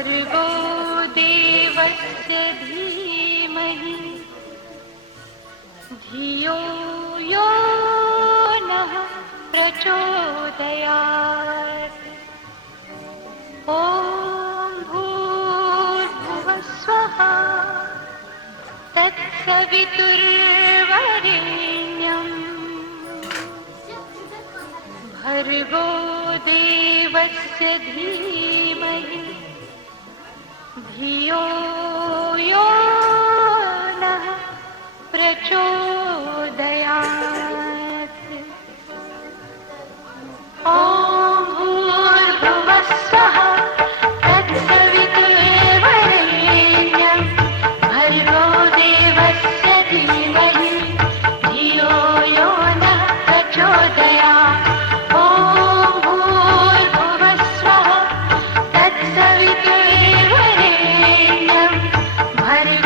भर्गो देवस्य धीमहि धियो यो नः प्रचोदयात्। ॐ भूर्भुवः स्वः तत्सवितुर्वरेण्यम् भर्गो देवस्य धीमहि धियो यो नः प्रचोदयात्। ॐ भूर्भुवः स्वः तत्सवितुर्वरेण्यं भर्गो देवस्य धीमहि धियो यो नः प्रचोदयात्। ॐ भूर्भुवः स्वः तत्सवितुर्वरेण्यं भर्गो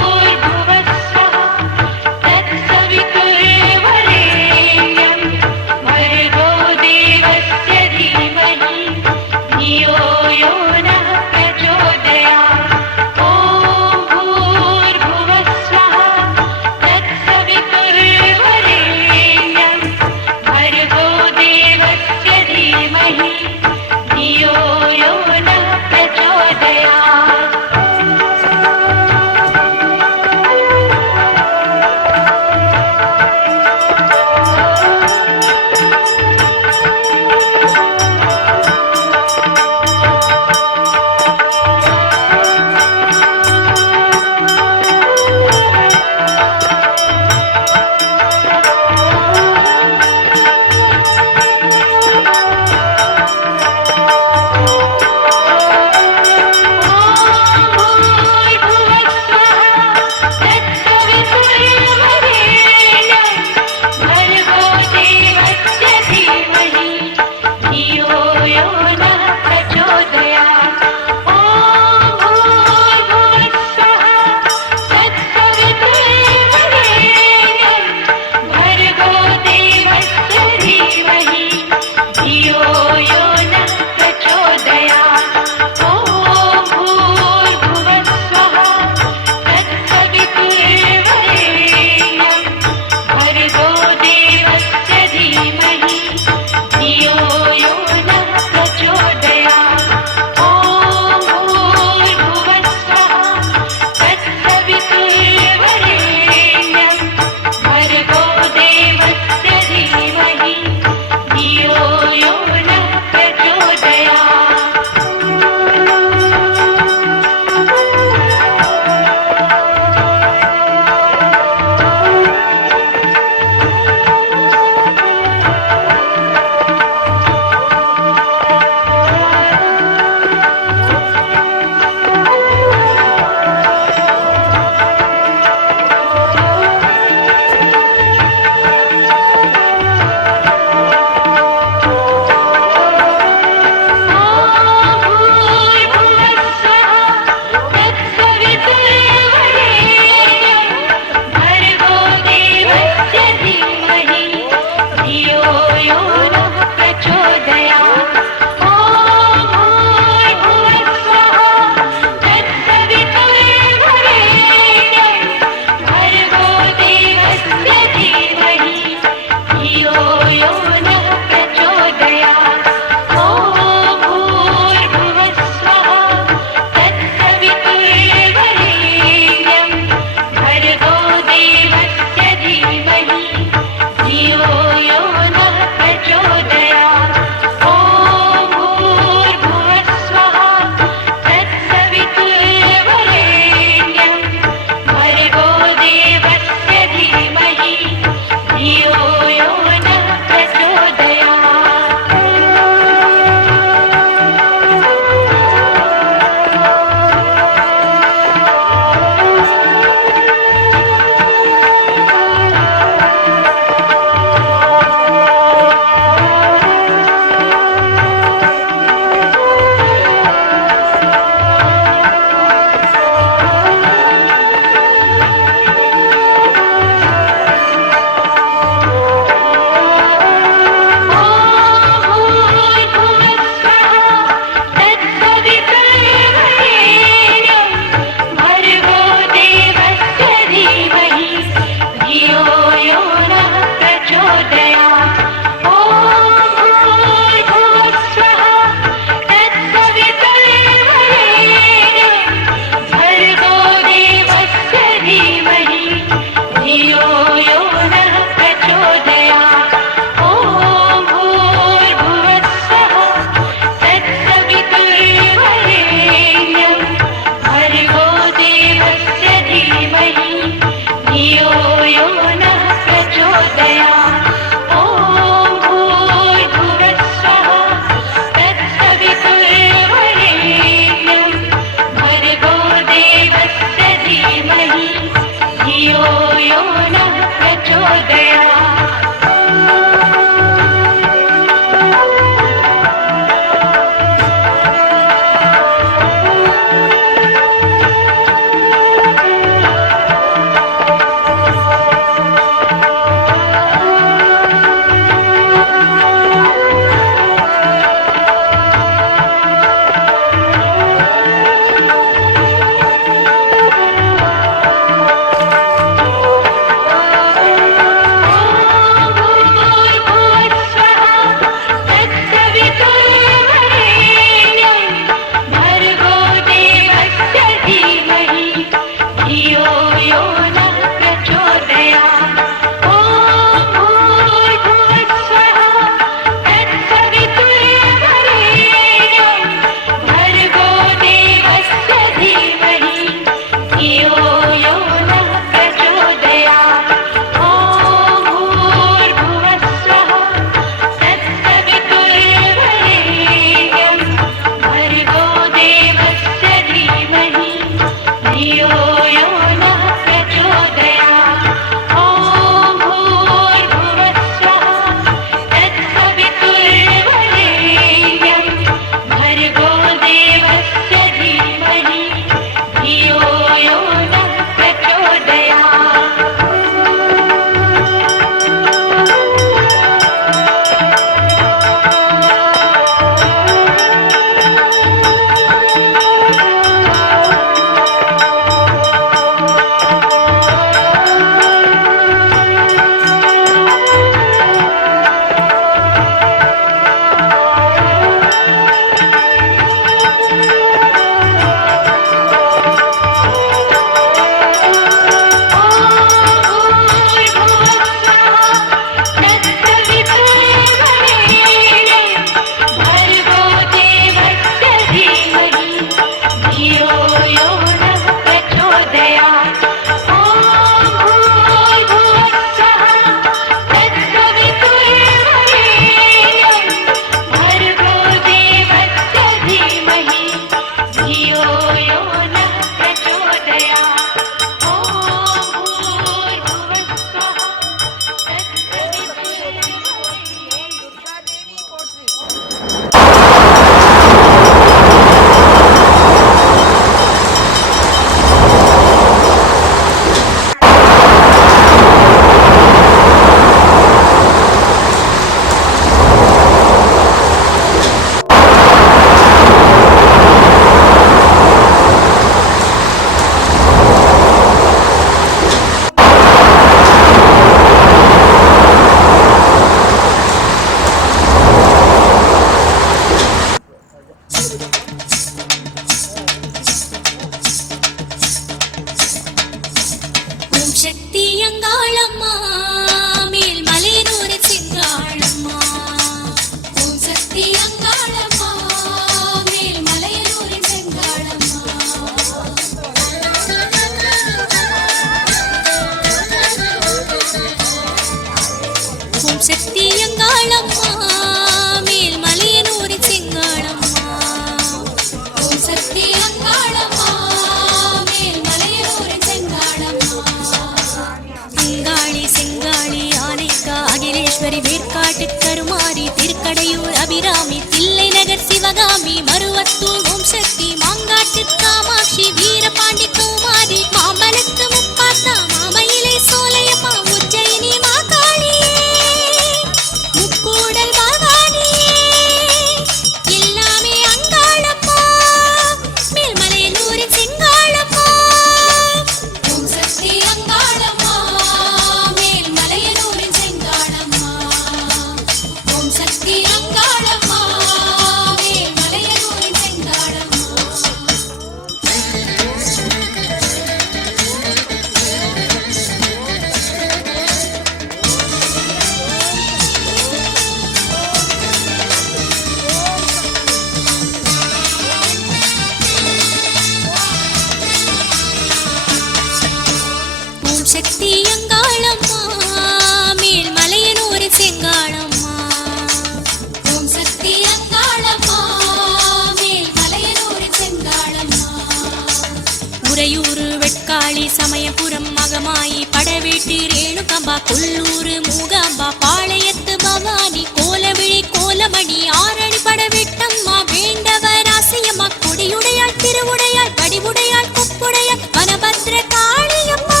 சமயபுரம் மகமாயி படவேட்டி ரேணுகம்பா கொல்லூர் மூகாம்பா பாளையத்து பவானி கோலவிழி கோலமணி ஆரணி படவேட்டம்மா வேண்டவர் ஆசையம்மா கொடியுடையாள் திருவுடையாள் வடிவுடையாள் கொப்புடையாள் வனபத்ர காளியம்மா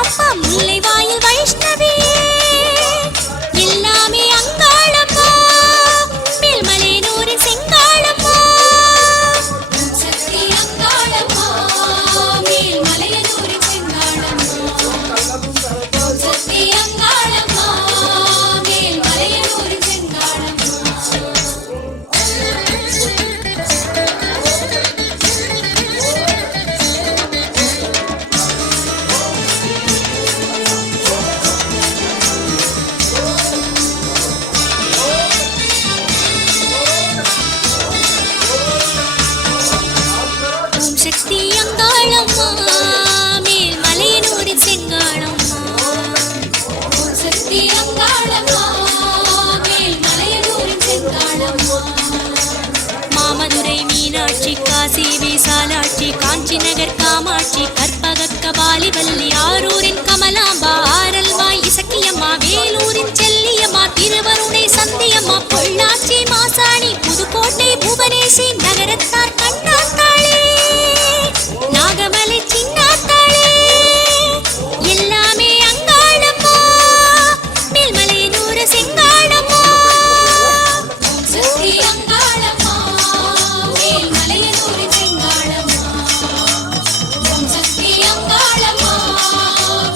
அம்மா முல்லை வாயில் வைஷ்ணவி எல்லாமே அங்காளம்மா மேல்மலையனூரின் செங்காளம்மா சக்தி அங்காளம்மா மேல்மலையனூரின் செங்காளம்மா சக்தி அங்காளம்மா மேல்மலையனூரின் செங்காளம்மா சக்தி அங்காளம்மா மேல்மலையனூரின் செங்காளம்மா சக்தி அங்காளம்மா மேல்மலையனூரின் செங்காளம்மா மாமதுரை மீனாட்சி காசி விசாலாட்சி காஞ்சி நகர் காமாட்சி கற்பக கபாலி வள்ளி ஆரூரின் கமலாம்பா ஆரல்வாய் இசக்கியம்மா வேலூரின் செல்லியம்மா திருவருணை சந்தியம்மா பொள்ளாச்சி மாசாணி புதுக்கோட்டை புவனேசி நகரத்தார் கண்ணாத்தாளே நாகமலை சின்னாத்தாளே எல்லாமே அங்காளம்மா மேல்மலையனூர் செங்காளம்மா சக்தி அங்காளம்மா மேல்மலையனூர் செங்காளம்மா சக்தி அங்காளம்மா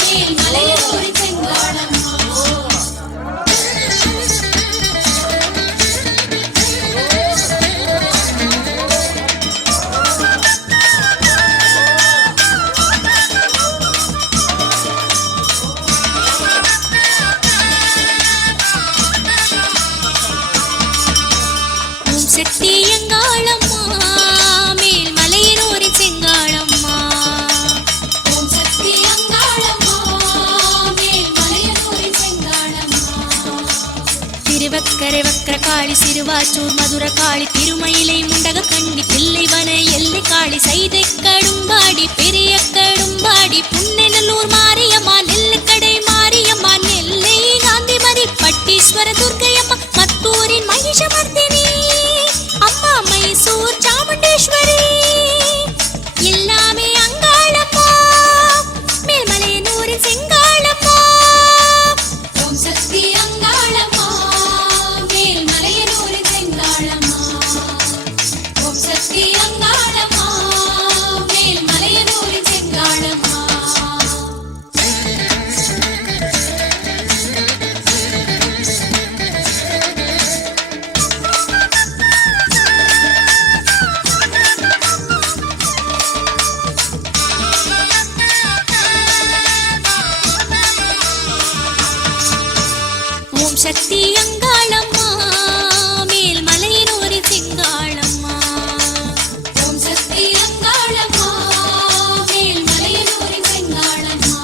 மேல்மலையனூர் செங்காளம்மா சக்தி அங்காளம்மா மேல்மலையனூரின் செங்காளம்மா சக்தி அங்காளம்மா மேல்மலையனூரின் செங்காளம்மா திருவக்கரை வக்கரகாளி சிறுவாச்சூர் மதுரகாளி திருமயிலை முண்டக கண்ணி பிள்ளைவன எல்லை காளி சைதை கடும்பாடி பெரிய கடும்பாடி புன்னெல்லூர் மாரியம்மா நெல்லுக்கடை மாரியம்மா நெல்லை காந்திமதி பட்டீஸ்வர துர்க்கையம்மா மத்தூரின் மகிஷமர்த்தினி அம்மா மைசூர் சாமுண்டேஸ்வரி எல்லாமே அங்காளம்மா மேல்மலையனூரின் செங்காளம்மா சக்தி அங்காளம்மா மேல்மலையனூரின் செங்காளம்மா சக்தி அங்காளம்மா மேல்மலையனூரின் செங்காளம்மா சக்தி அங்காளம்மா மேல்மலையனூரின் செங்காளம்மா சக்தி அங்காளம்மா மேல்மலையனூரின் செங்காளம்மா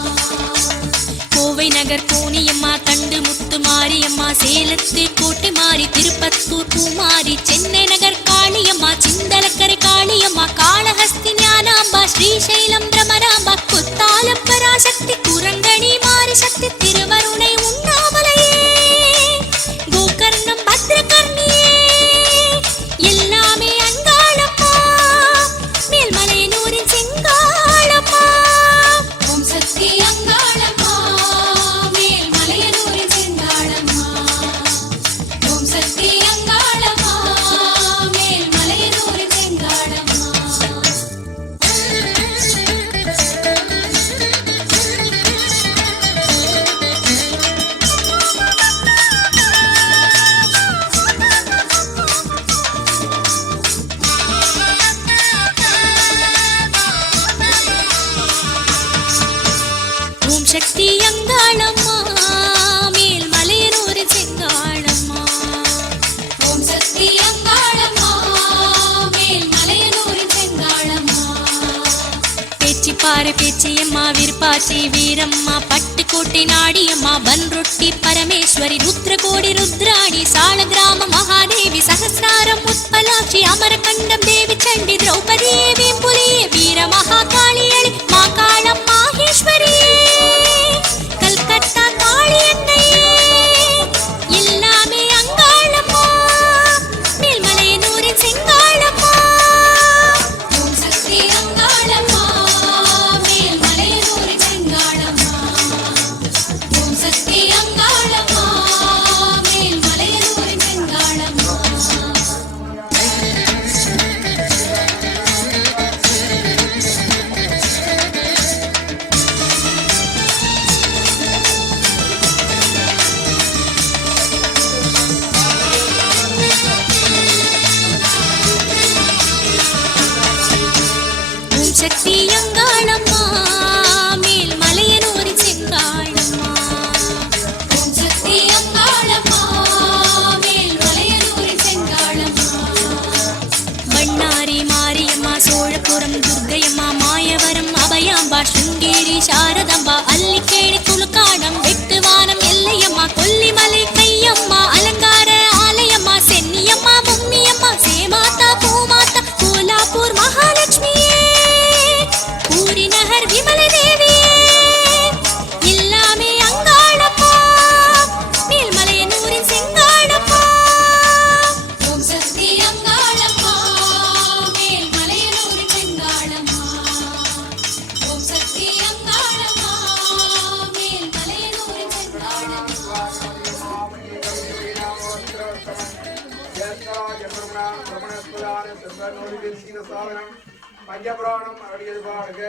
கோவை நகர் கோணியம்மா தண்டு முத்து மாரியம்மா சேலத்து கோட்டை மாறி திருப்பத்தூர் பூமாரி சென்னை நகர் காளியம்மா சிந்தலக்கரை காளியம்மா காளஹஸ்தி ஞானாம்பா ஸ்ரீசைலம் பிரமராம்பா குத்தாலம் பராசக்தி குரங்கணி மாரி சக்தி திருவருணை உண்ணாமலையே கோகர்ணம் பத்ரகர்ணியே எல்லாமே அங்காளம்மா மேல்மலையனூரின் செங்காளம்மா சக்தி அங்காளம்மா மேல்மலையனூரின் செங்காளம்மா சக்தி அங்காளம்மா மேல்மலையனூரின் செங்காளம்மா சக்தி அங்காளம்மா மேல்மலையனூரின் செங்காளம்மா சக்தி அங்காளம்மா மேல்மலையனூரின் செங்காளம்மா பேச்சிப்பாறை பேச்சியம்மா விருப்பாச்சி வீரம்மா பட்டுக்கோட்டை நாடியம்மா பன்ரொட்டி பரமேஸ்வரி ருத்ரகோடி ருத்ராணி சாலகிராம மகாதேவி சகசிராரம் உத்பலாட்சி அமரகண்டம் தேவி சண்டி திரௌபதி வேம்புலியே வீர மகாகாளியளி மாகாளம் மாகி சக்தி அங்காளம்மா மேல் மலையனூரின் செங்காளம்மா. ஓம் சக்தி அங்காளம்மா மேல் மலையனூரின் செங்காளம்மா. பண்ணாரி மாரியம்மா சோழபுரம் துர்க்கையம்மா மாயவரம் அபயாம்பா சுங்கேரி சாரதாம்பா அல்லிக்கேணி துளுக்காடம் வெட்டுவானம் எல்லையம்மா கொல்லிமலை கையம்மா அலங்கார ஆலயம்மா சென்னியம்மா மும்மியம்மா சேமாதா பூமாதா கோலாப்பூர் மகாலட்சுமியே பூரி நகர் விமல தேவியே எல்லாமே அங்காளம்மா மேல்மலையனூரின் செங்காளம்மா. ஓம் சக்தி அங்காளம்மா மேல்மலையனூரின் செங்காளம்மா. ஓம் சக்தி அங்காளம்மா மேல்மலையனூரின் செங்காளம்மா. பஞ்சபுராணம் அடியது பாடுக.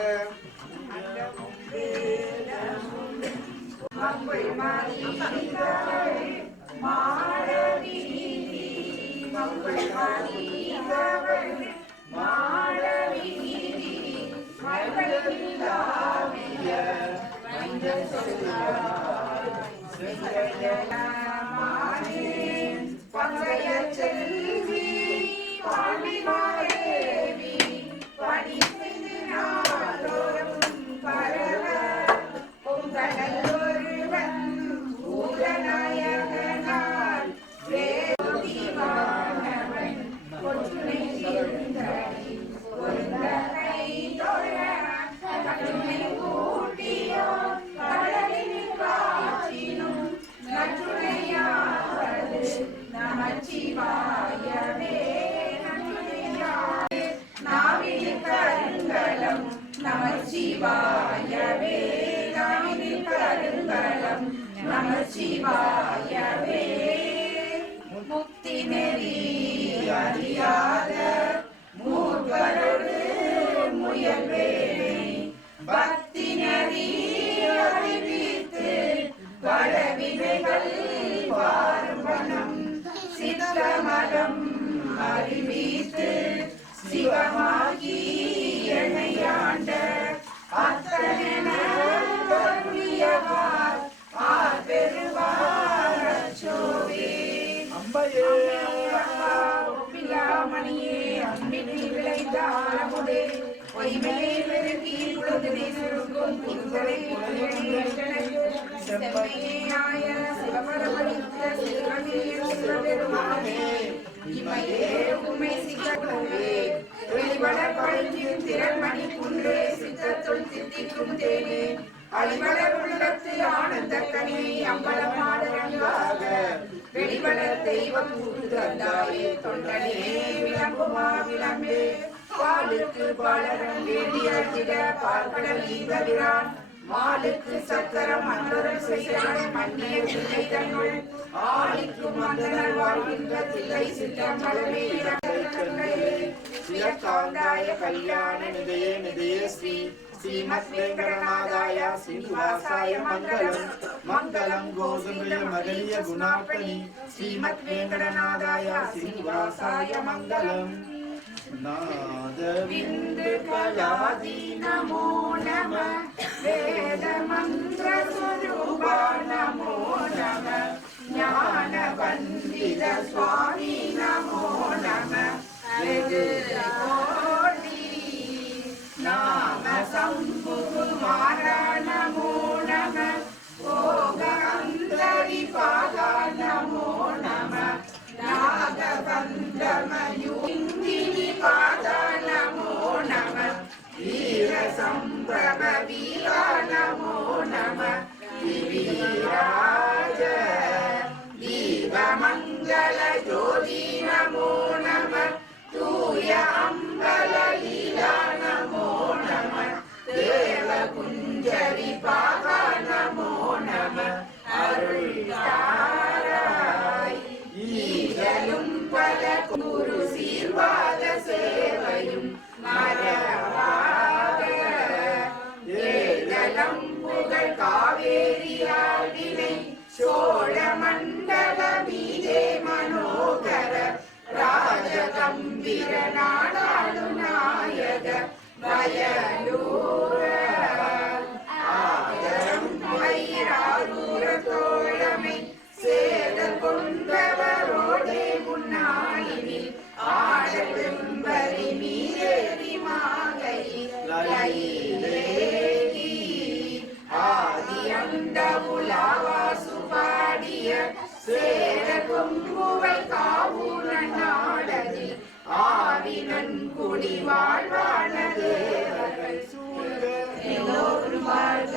முக்தி நெறி அறியாத மூர்வரோடு முயல்வேனை பக்தி நெறி அறிவித்து பழவினைகள் வாருவனம் சித்தமலம் அறிவித்து சிவமாகி எனையாண்ட அத்தன கருளியவார் ஆர்பெருவார் அச்சோவே. ஒப்பிலாமணியே அன்பின் விளைந்த ஆரமுடே பொய்மையை பெருக்கி குலத்தினை செருக்கும் புதுதலை செம்மையாய சிவபரமளித்த சிவனிய சிவபெருமானே இமையே உண்மை சிக்கவே வெளிவளர் பழிக்கும் திறன்மணி குன்றே சித்தத்துள் சித்திக்கும் தேனே அழிவளர் உள்ளத்து ஆனந்த கனி அம்பலமாடரங்காக வெளிவளர் தெய்வம் தந்தாயே தொண்டனே விளம்புமா விளம்பே பாலுக்கு பாலரம் வேண்டி அழிட பார்க்கடல் ஈவரான் மாலுக்கு சக்கரம் அன்றரும் செய்கிறான் மன்னிய சிலை தன்னுள் ஆளிக்கு மந்தனர் வாழ்கின்ற தில்லை சித்தம் பலமே காந்தாய கல்யாண நிதையே நிதையே ஸ்ரீ ஸ்ரீமத் வெங்கடநாதாய ஸ்ரீனிவாசாய மங்களம் மங்களம் கோவிந்த மகலிய குணாபணி ஸ்ரீமத் வெங்கடநாதாய ஸ்ரீனிவாசாய மங்களம். விந்து கலாதி நமோ நம வேத மந்திர சுரூபா நமோ நம ஞான வந்தித சுவாமி நமோ நம வெகு கோடி நாம சம்புகுமார நமோ நம போக அந்தரி பாகா நமோ நம நாகபந்தமயுந்தினி பாதா நமோ நம வீர சம்பிரம வீரா நமோ நம வீராஜ தீபமங்கல ஜோதி நமோ நம தூய அம்பல லீலா நமோ நம தேவ குஞ்சரி பாகா நமோ நம அருள் தாராய் ஈரலும் பல குரு சீர்வாத சேவையும் மரவாக ஏகலம் புகழ் காவேரியால் வினை சோழ மண்டல மீதே மனோகர ராஜகம்பீர நாடா லயிலேகி ஆதியந்த உலாவாசு பாடிய சேர கொங்குவல் காவுன நாடதி ஆவினன் குடி வாழ்வான தேவர்கள் சூழ்க எல்லோரும் வாழ்க.